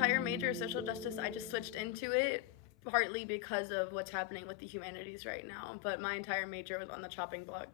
entire major, social justice, I just switched into it partly because of what's happening with the humanities right now, but my entire major was on the chopping block.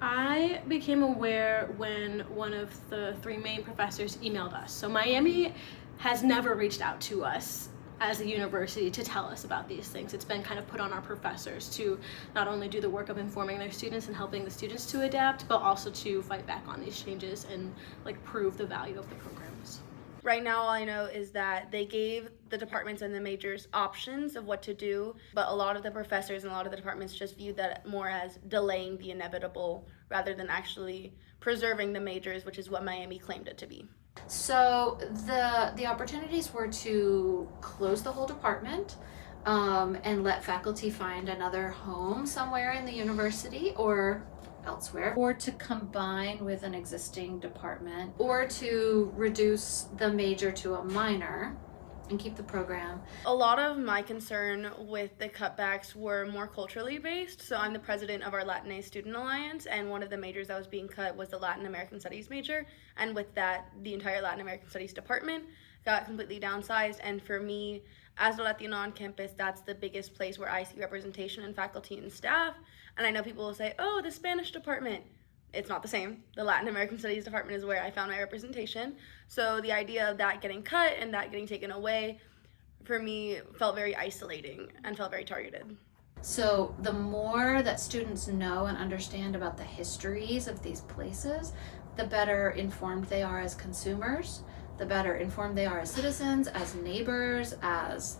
I became aware when one of the three main professors emailed us. So Miami has never reached out to us as a university to tell us about these things. It's been kind of put on our professors to not only do the work of informing their students and helping the students to adapt, but also to fight back on these changes and like prove the value of the programs. Right now, all I know is that they gave the departments and the majors options of what to do, but a lot of the professors and a lot of the departments just viewed that more as delaying the inevitable rather than actually preserving the majors, which is what Miami claimed it to be. So the opportunities were to close the whole department, and let faculty find another home somewhere in the university or elsewhere, or to combine with an existing department, or to reduce the major to a minor and keep the program. A lot of my concern with the cutbacks were more culturally based. So I'm the president of our Latinx Student Alliance, and one of the majors that was being cut was the Latin American Studies major. And with that, the entire Latin American Studies department got completely downsized. And for me, as a Latino on campus, that's the biggest place where I see representation in faculty and staff. And I know people will say, oh, the Spanish department. It's not the same. The Latin American Studies department is where I found my representation. So the idea of that getting cut and that getting taken away, for me, felt very isolating and felt very targeted. So the more that students know and understand about the histories of these places, the better informed they are as consumers, the better informed they are as citizens, as neighbors, as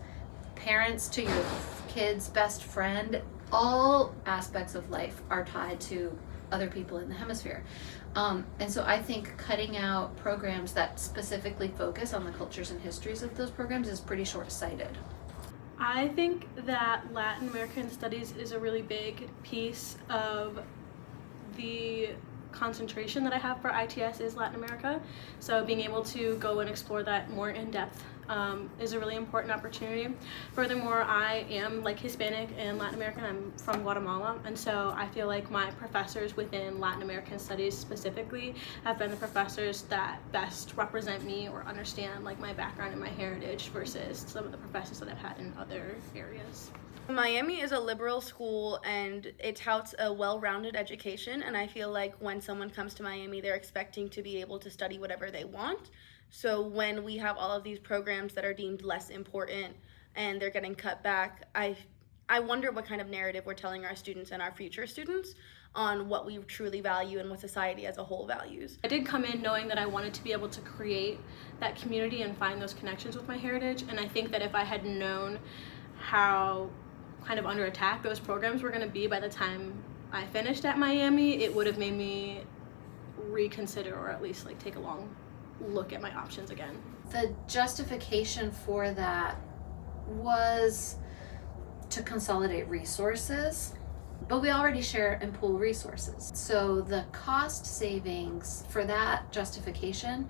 parents to your kid's best friend. All aspects of life are tied to other people in the hemisphere. And so I think cutting out programs that specifically focus on the cultures and histories of those programs is pretty short-sighted. I think that Latin American Studies is a really big piece of the concentration that I have for ITS is Latin America. So being able to go and explore that more in depth is a really important opportunity. Furthermore, I am like Hispanic and Latin American. I'm from Guatemala, and so I feel like my professors within Latin American Studies specifically have been the professors that best represent me or understand like my background and my heritage versus some of the professors that I've had in other areas. Miami is a liberal school and it touts a well-rounded education, and I feel like when someone comes to Miami, they're expecting to be able to study whatever they want. So when we have all of these programs that are deemed less important and they're getting cut back, I wonder what kind of narrative we're telling our students and our future students on what we truly value and what society as a whole values. I did come in knowing that I wanted to be able to create that community and find those connections with my heritage, and I think that if I had known how kind of under attack those programs were going to be by the time I finished at Miami, it would have made me reconsider or at least like take a long look at my options again. The justification for that was to consolidate resources, but we already share and pool resources. So the cost savings for that justification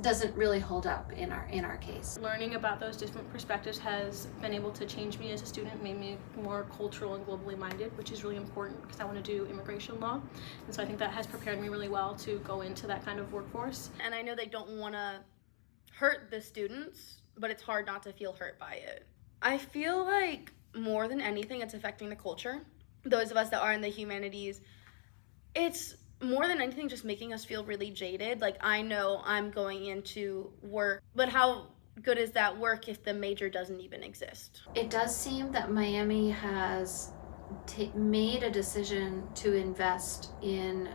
doesn't really hold up in our case. Learning about those different perspectives has been able to change me as a student, made me more cultural and globally minded, which is really important because I want to do immigration law. And so I think that has prepared me really well to go into that kind of workforce. And I know they don't want to hurt the students, but it's hard not to feel hurt by it. I feel like more than anything, it's affecting the culture. Those of us that are in the humanities, it's more than anything just making us feel really jaded. Like, I know I'm going into work, but how good is that work if the major doesn't even exist? It does seem that Miami has made a decision to invest in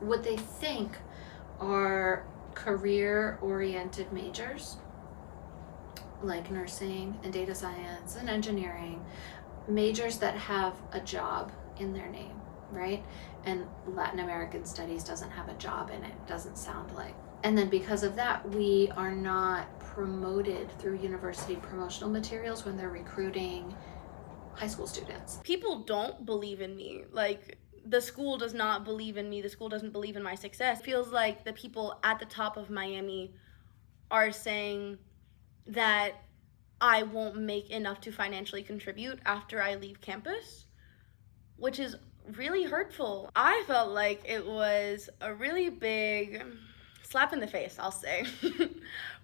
what they think are career-oriented majors like nursing and data science and engineering, majors that have a job in their name, right? And Latin American Studies doesn't have a job in it, doesn't sound like. And then because of that, we are not promoted through university promotional materials when they're recruiting high school students. People don't believe in me. Like, the school does not believe in me. The school doesn't believe in my success. It feels like the people at the top of Miami are saying that I won't make enough to financially contribute after I leave campus. which is really hurtful. I felt like it was a really big slap in the face, I'll say,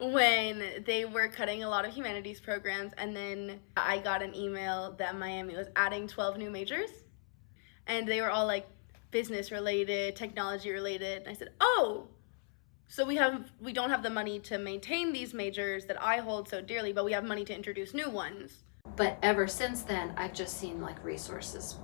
when they were cutting a lot of humanities programs, and then I got an email that Miami was adding 12 new majors, and they were all like business related, technology related, and I said, oh, so we don't have the money to maintain these majors that I hold so dearly, but we have money to introduce new ones. But ever since then, I've just seen like resources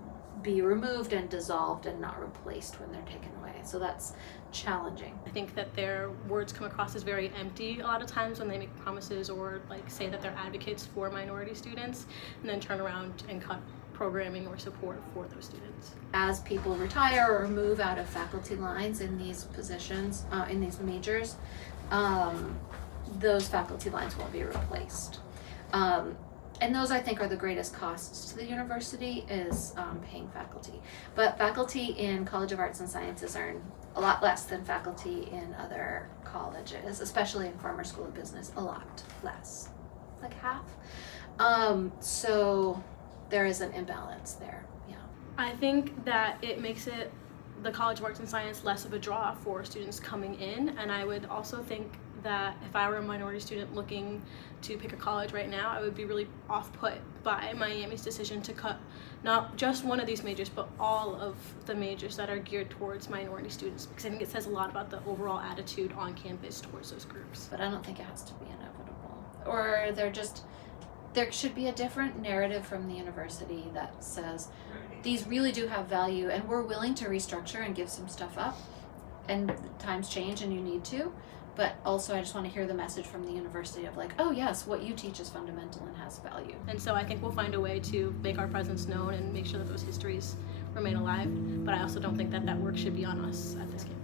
be removed and dissolved and not replaced when they're taken away. So that's challenging. I think that their words come across as very empty a lot of times when they make promises or like say that they're advocates for minority students and then turn around and cut programming or support for those students. As people retire or move out of faculty lines in these positions, in these majors, those faculty lines won't be replaced. And those I think are the greatest costs to the university is paying faculty. But faculty in College of Arts and Sciences earn a lot less than faculty in other colleges, especially in Farmer School of Business, a lot less, like half. So there is an imbalance there, yeah. I think that it makes it the College of Arts and Science less of a draw for students coming in, and I would also think that if I were a minority student looking to pick a college right now, I would be really off-put by Miami's decision to cut not just one of these majors, but all of the majors that are geared towards minority students, because I think it says a lot about the overall attitude on campus towards those groups. But I don't think it has to be inevitable. Or there should be a different narrative from the university that says these really do have value and we're willing to restructure and give some stuff up, and times change and you need to. But also I just want to hear the message from the university of like, oh yes, what you teach is fundamental and has value. And so I think we'll find a way to make our presence known and make sure that those histories remain alive. But I also don't think that work should be on us at this campus.